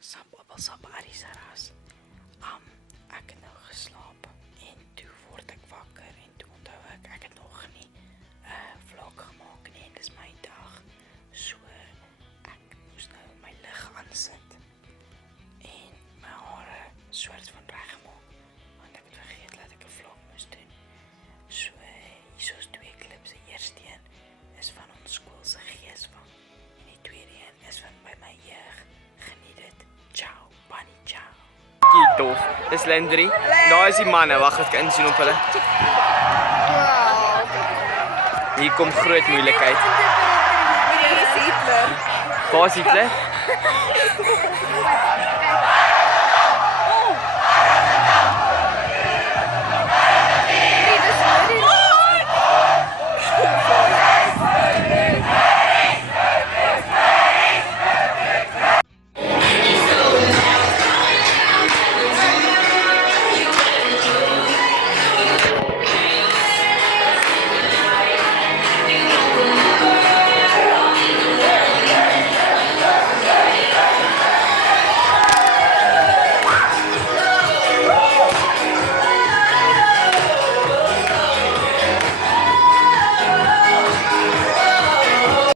Sambal Arisaras. Ek het nou geslaap en toe word ek wakker en toe onthou ek het nog nie vlog gemaak nie en dis my dag. So ek moes nou my lig aansit en my hare soort van regmaak want ek het vergeet dat ek 'n vlog moes doen. So hier is 2 klips. Die eerste een is van ons skool se geesvang en die tweede een is van by my jeug. Geniet dit. Ciao, Bunny, ciao. Tof. Dis Lendry. Daar is die manne. Wag, ek insien op hulle. Hier kom groot moeilikheid. Waar is Hitler?